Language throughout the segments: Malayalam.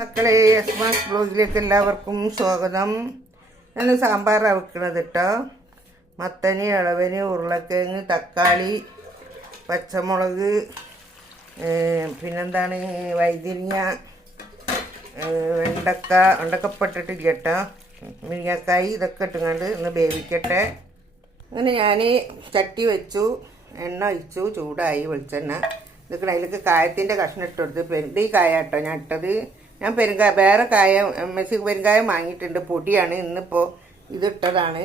മക്കളെ എസ്മാസ് ബ്ലോഗിലേക്ക് എല്ലാവർക്കും സ്വാഗതം. ഞാൻ സാമ്പാറാണ് വെക്കുന്നത് കേട്ടോ. മത്തന്, ഇളവന്, ഉരുളക്കിഴങ്ങ്, തക്കാളി, പച്ചമുളക്, പിന്നെന്താണ് വൈതനങ്ങ, വെണ്ടക്കപ്പെട്ടിട്ടില്ല കേട്ടോ, മുരിങ്ങക്കായി, ഇതൊക്കെ ഇട്ടുകൊണ്ട് ഒന്ന് വേവിക്കട്ടെ. അങ്ങനെ ഞാൻ ചട്ടി വെച്ചു, എണ്ണ ഒഴിച്ചു, ചൂടായി വെളിച്ചെണ്ണ. ഇതൊക്കെ അതിലേക്ക് കായത്തിൻ്റെ കഷ്ണം ഇട്ട് കൊടുത്ത്, ഈ കായ കേട്ടോ ഞാൻ ഇട്ടത്. ഞാൻ വേറെ കായം പെരുങ്കായം വാങ്ങിയിട്ടുണ്ട്, പൊടിയാണ്. ഇന്നിപ്പോൾ ഇതിട്ടതാണ്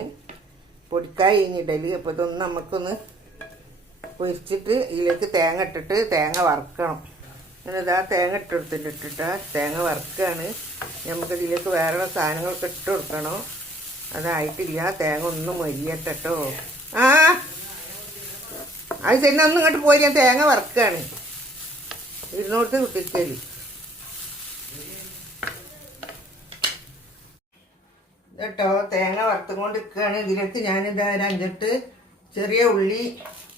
പൊടിക്കായ ഇടല്. അപ്പോൾ ഇതൊന്ന് നമുക്കൊന്ന് പൊരിച്ചിട്ട് ഇതിലേക്ക് തേങ്ങ ഇട്ടിട്ട് തേങ്ങ വറുക്കണം. ഇതാ തേങ്ങ ഇട്ടിട്ട് തേങ്ങ വറുക്കുകയാണ്. നമുക്ക് ഇതിലേക്ക് വേറെ സാധനങ്ങളൊക്കെ ഇട്ട് കൊടുക്കണം. അതായിട്ടില്ല, തേങ്ങ ഒന്ന് മൊരിയട്ടെ കേട്ടോ. അത് തന്നെ ഒന്നും ഇങ്ങോട്ട് പോയി, ഞാൻ തേങ്ങ വറുക്കുകയാണ്. ഇരുന്നോട്ട് കുത്തിക്കല് കേട്ടോ. തേങ്ങ വറുത്തുകൊണ്ട് നിൽക്കുകയാണ്. ഇതിലേക്ക് ഞാനിതാ ഒരു 5-8 ചെറിയ ഉള്ളി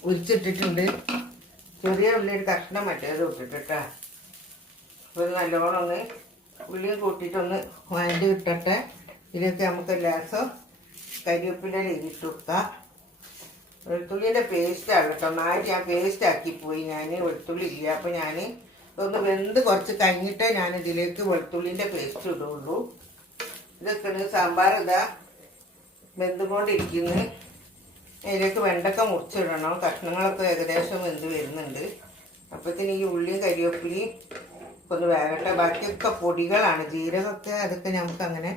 ഉരിച്ചിട്ടിട്ടുണ്ട്. ചെറിയ ഉള്ളി ഒരു കഷ്ണം മറ്റേത് ഇട്ടിട്ടാ. അപ്പോൾ നല്ലോണം ഒന്ന് ഉള്ളിയും കൂട്ടിയിട്ടൊന്ന് വഴണ്ടി ഇട്ടട്ടെ. ഇതിലേക്ക് നമുക്ക് ലേസം കരിവേപ്പിൻ്റെ ഇട്ട് കൊടുക്കാം. വെളുത്തുള്ളിൻ്റെ പേസ്റ്റാണ് കേട്ടോ. നാല് ഞാൻ പേസ്റ്റ് ആക്കിപ്പോയി. ഞാൻ വെളുത്തുള്ളി ഇല്ല. അപ്പോൾ ഞാൻ ഒന്ന് വെന്ത് കുറച്ച് കഴിഞ്ഞിട്ടേ ഞാൻ ഇതിലേക്ക് വെളുത്തുള്ളിൻ്റെ പേസ്റ്റ് ഇടുള്ളൂ. ഇതൊക്കെ സാമ്പാർ ഇതാ വെന്തുകൊണ്ടിരിക്കുന്നു. അതിലേക്ക് വെണ്ടക്ക മുറിച്ചിടണം. കഷ്ണങ്ങളൊക്കെ ഏകദേശം വെന്ത് വരുന്നുണ്ട്. അപ്പോഴത്തേന് ഈ ഉള്ളിയും കരിവേപ്പിലയും ഒന്ന് വേകട്ടെ. ബാക്കിയൊക്കെ പൊടികളാണ്, ജീരകമൊക്കെ, അതൊക്കെ നമുക്ക് അങ്ങനെ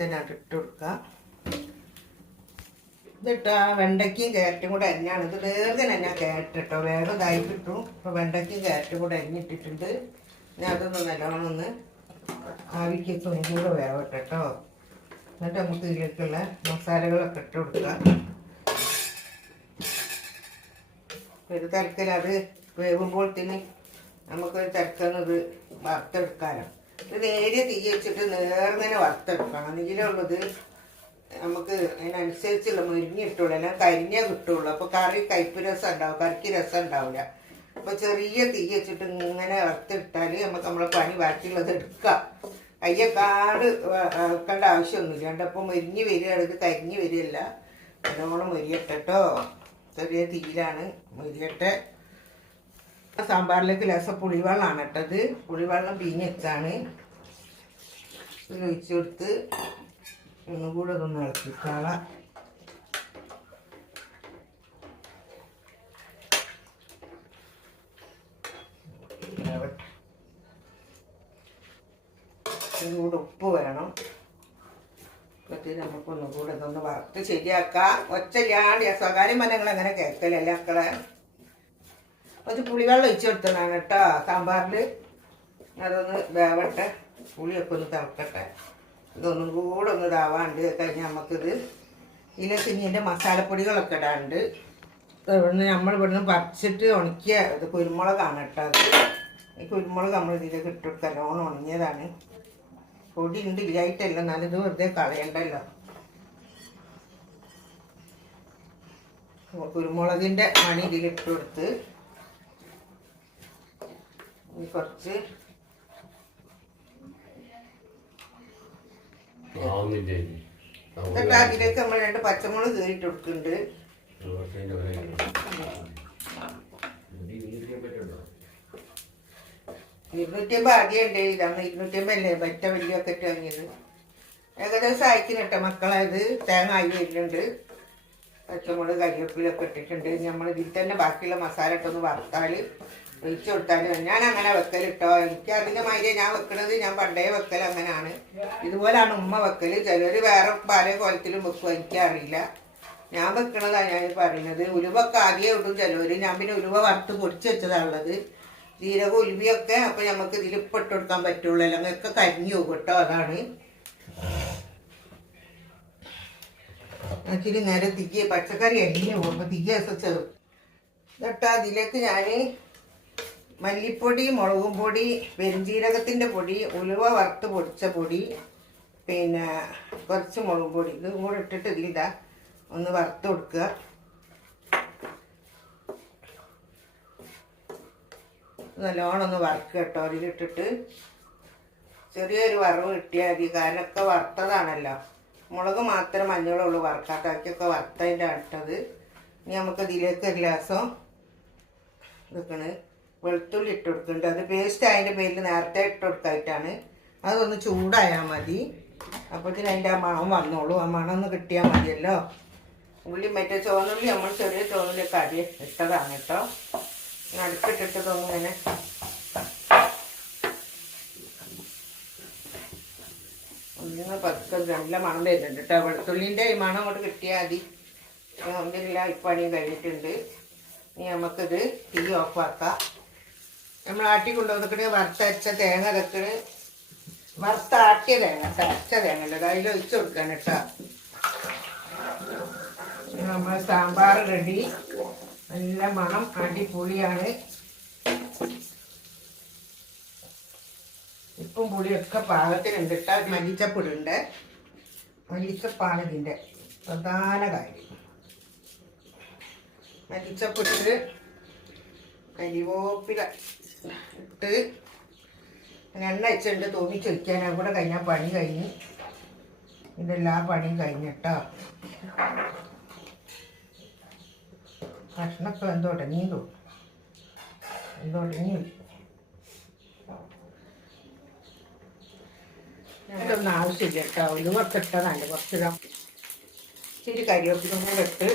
തന്നെ ഇട്ട് കൊടുക്കാം. ഇതിട്ടാ വെണ്ടയ്ക്കും ക്യാരറ്റും കൂടെ അരിഞ്ഞാണ്. ഇത് വേഗം തന്നെ ക്യാരറ്റ് കേട്ടോ, വേഗം ഇതായി കിട്ടും. അപ്പോൾ വെണ്ടയ്ക്കും ക്യാരറ്റും കൂടെ അരിഞ്ഞിട്ടിട്ടുണ്ട്. ഞാൻ അതൊന്ന് നല്ലോണം ഒന്ന് ആവിക്കൊക്കെ ഒന്നും കൂടെ വേവട്ടെ കേട്ടോ. എന്നിട്ട് നമുക്ക് ഇതിലേക്കുള്ള മസാലകളൊക്കെ ഇട്ട് കൊടുക്കാം. ഒരു തരത്തിൽ അത് വേവുമ്പോഴത്തേന് നമുക്കൊരു തരക്കുന്നത് വറുത്തെടുക്കാനോ. ഇത് നേരിയ തീ വെച്ചിട്ട് നേർങ്ങനെ വറുത്തെടുക്കണം. നീലമുള്ളത് നമുക്ക് അതിനനുസരിച്ചുള്ള മുരിഞ്ഞിട്ടുള്ളൂ, അല്ലെങ്കിൽ കരിഞ്ഞേ കിട്ടുള്ളൂ. അപ്പോൾ കയ്പ്പ് രസം ഉണ്ടാവും, കറിക്ക് രസം ഉണ്ടാവില്ല. അപ്പോൾ ചെറിയ തീ വെച്ചിട്ട് ഇങ്ങനെ വറുത്തിട്ടാൽ നമുക്ക് നമ്മളെ പണി ബാക്കിയുള്ളത് എടുക്കാം. കയ്യെക്കാട് വെക്കേണ്ട ആവശ്യമൊന്നുമില്ല. കണ്ടപ്പോൾ മുരിഞ്ഞ് വരികയാണ്, ഇത് കരിഞ്ഞ് വരികയല്ല. നല്ലോണം മുരിയട്ടെ കേട്ടോ. ചെറിയ തീയിലാണ് മുരിയട്ടെ. സാമ്പാറിലേക്ക് ലേശം പുളിവെള്ളമാണ് ഇട്ടത്. പുളിവെള്ളം പിഴിഞ്ഞ് വെച്ചാണ്. ഇത് ഒഴിച്ച് കൊടുത്ത് ഒന്നുകൂടെ ഇതൊന്ന് ഇളക്കിക്കാളാം. കൂടെ ഉപ്പ് വേണം. പറ്റി നമുക്കൊന്നും കൂടെ ഇതൊന്ന് വറുത്ത് ശരിയാക്കാം. ഒച്ചല്ലാണ്ട് സ്വകാര്യ മനങ്ങൾ അങ്ങനെ കേൾക്കലല്ല മക്കളെ. കുറച്ച് പുളിവെള്ളം ഒഴിച്ചു കൊടുത്തതാണ് കേട്ടോ സാമ്പാറിൽ. അതൊന്ന് വേവട്ടെ, പുളിയൊക്കെ ഒന്ന് തിളക്കട്ടെ. ഇതൊന്നും കൂടെ ഒന്ന് ഇതാവാണ്ട് കഴിഞ്ഞാൽ നമുക്കിത് ഇതിലേക്ക് ഇനി എൻ്റെ മസാലപ്പൊടികളൊക്കെ ഇടാണ്ട്. നമ്മളിവിടുന്ന് പറിച്ചിട്ട് ഉണക്കിയ ഇത് കുരുമുളകാണ് കേട്ടോ. അത് ഈ കുരുമുളക് നമ്മൾ ഇതിലേക്ക് ഇട്ട് കൊടുക്കാം. നല്ലോണം ഉണങ്ങിയതാണ്. പൊടി ഉണ്ട്, ഇല്ലായിട്ടല്ല, എന്നാലും ഇത് വെറുതെ കളയണ്ടല്ലോ. കുരുമുളകിൻ്റെ മണി ഇതിലിട്ട് കൊടുത്ത് കുറച്ച് അതിലേക്ക് നമ്മൾ 2 പച്ചമുളക് കീറിയിട്ട് കൊടുക്കുന്നുണ്ട്. 250 ആദ്യം ഉണ്ട്. ഇതാണ് 250 അല്ലേ പറ്റ വലിയൊക്കെ ഇട്ട് വാങ്ങിയത്. ഏകദേശം അയക്കുന്നുട്ടോ മക്കളെ. ഇത് തേങ്ങ ആയി വരുന്നുണ്ട്. പച്ചമുളക് കരിവേപ്പിലൊക്കെ ഇട്ടിട്ടുണ്ട്. നമ്മൾ ഇതിൽ തന്നെ ബാക്കിയുള്ള മസാല ഇട്ടൊന്ന് വറുത്താൽ ഒഴിച്ചു കൊടുത്താൽ ഞാൻ അങ്ങനെ വെക്കലിട്ടോ. എനിക്ക് അതിൻ്റെ മാതിരി ഞാൻ വെക്കണത്. ഞാൻ പണ്ടേ വെക്കൽ അങ്ങനെയാണ്. ഇതുപോലെയാണ് ഉമ്മ വെക്കൽ. ചിലർ വേറെ പല കോലത്തിലും വെക്കും, എനിക്കറിയില്ല. ഞാൻ വെക്കണതാണ് ഞാൻ പറയുന്നത്. ഉലുവൊക്കെ ആദ്യം ഇടും ചിലവർ. ഞാൻ പിന്നെ ഉലുവ വറുത്ത് പൊടിച്ച് വെച്ചതാണുള്ളത്. ജീരകം ഉലുവയൊക്കെ അപ്പോൾ നമുക്ക് ഇതിൽ ഇട്ട് കൊടുക്കാൻ പറ്റുള്ളൂ, അല്ലെങ്കിൽ ഒക്കെ കരിഞ്ഞു പോകും കേട്ടോ. അതാണ് ഇച്ചിരി നേരെ തിക്ക് പച്ചക്കറി അരിഞ്ഞു പോകും. അപ്പോൾ തിക്ക് ചേർത്ത് കേട്ടോ. അതിലേക്ക് ഞാൻ മല്ലിപ്പൊടി, മുളകും പൊടി, പെരുംജീരകത്തിൻ്റെ പൊടി, ഉലുവ വറുത്ത് പൊടിച്ച പൊടി, പിന്നെ കുറച്ച് മുളകും പൊടി, ഇതും കൂടെ ഇട്ടിട്ട് ഇതിലിതാ ഒന്ന് വറുത്ത് കൊടുക്കുക. നല്ലോണം ഒന്ന് വറുക്കുക കേട്ടോ. അതിലിട്ടിട്ട് ചെറിയൊരു വറവ് കിട്ടിയാൽ മതി. കാരനൊക്കെ വറുത്തതാണല്ലോ. മുളക് മാത്രം മഞ്ഞളുള്ളൂ വറുക്കാത്ത, ബാക്കിയൊക്കെ വറുത്തതിൻ്റെ ഇട്ടത്. ഇനി നമുക്ക് ഇതിലേക്ക് ഒരു ഗ്ലാസം ഇതൊക്കെയാണ് വെളുത്തുള്ളി ഇട്ട് കൊടുക്കുന്നുണ്ട്. അത് പേസ്റ്റ് അതിൻ്റെ പേരിൽ നേരത്തെ ഇട്ട് കൊടുക്കായിട്ടാണ്. അതൊന്ന് ചൂടായാൽ മതി. അപ്പോഴത്തേന് അതിൻ്റെ ആ മണം വന്നോളൂ. ആ മണം ഒന്ന് കിട്ടിയാൽ മതിയല്ലോ. ഉള്ളി മറ്റേ ചുവന്നുള്ളി നമ്മൾ ചെറിയ ചുവന്നുള്ളിയൊക്കെ അരി ഇട്ടതാണ് കേട്ടോ. നടുക്കിട്ടിട്ടതൊന്നും ഇങ്ങനെ ഒന്ന് പതുക്കെ നല്ല മണം വരുന്നുണ്ട് കേട്ടോ. വെളുത്തുള്ളിൻ്റെ ഈ മണം അങ്ങോട്ട് കിട്ടിയാൽ മതി. ഒന്നില്ല ഇപ്പണിയും കഴിഞ്ഞിട്ടുണ്ട്. ഇനി നമുക്കിത് തീ ഓഫാക്കാം. നമ്മൾ ആട്ടി കൊണ്ടുവന്നിട്ട് വറുത്തരച്ച തേങ്ങ ഇതൊക്കെ വറുത്താട്ടിയ തേങ്ങ, തരച്ച തേങ്ങ അല്ല, അതിൽ ഒഴിച്ച് കൊടുക്കാൻ കേട്ടോ. നമ്മൾ സാമ്പാർ റെഡി. നല്ല മണം അടിപൊളിയാണ്. ഉപ്പും പുളിയൊക്കെ പാകത്തിനുണ്ട് കേട്ടോ. മല്ലിച്ചപ്പൊടിയുണ്ട്. മല്ലിച്ചപ്പാണ് ഇതിൻ്റെ പ്രധാന കാര്യം. മല്ലിച്ചപ്പൊടിട്ട് കരിവേപ്പില ഇട്ട് എണ്ണ വെച്ചിട്ടുണ്ട്. തൂമിച്ച് വയ്ക്കാനും കൂടെ കഴിഞ്ഞാൽ പണി കഴിഞ്ഞ്. ഇതെല്ലാ പണിയും കഴിഞ്ഞിട്ടോ. കഷ്ണമൊക്കെ എന്തോടങ്ങി ഇതൊന്നും ആവശ്യമില്ല കേട്ടോ. ഇത് കുറച്ചിട്ടതാണ്. കുറച്ചിടാം. ഇച്ചിരി കരിവേപ്പിലും കൂടെ ഇട്ട്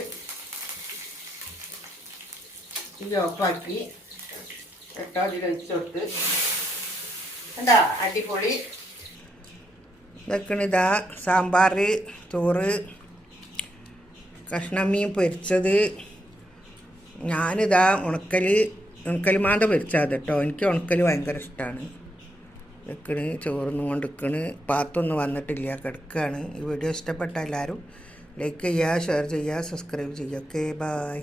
ഇത് ഓഫാക്കി കേട്ടോ. അതിൽ ഒഴിച്ച് കൊടുത്ത് എന്താ അടിപൊളി. ഇതൊക്കെ ഇതാ സാമ്പാർ, ചോറ്, കഷ്ണമീൻ പൊരിച്ചത്. ഞാനിതാ ഉണക്കൽ മാന്ത പൊരിച്ചത് കേട്ടോ. എനിക്ക് ഉണക്കൽ ഭയങ്കര ഇഷ്ടമാണ്. വെക്കണ് ചോറിന്ന് കൊണ്ടിരിക്കണ്. പാത്തൊന്നും വന്നിട്ടില്ല, കിടക്കുകയാണ്. ഈ വീഡിയോ ഇഷ്ടപ്പെട്ട എല്ലാവരും ലൈക്ക് ചെയ്യുക, ഷെയർ ചെയ്യുക, സബ്സ്ക്രൈബ് ചെയ്യുക. Okay, by.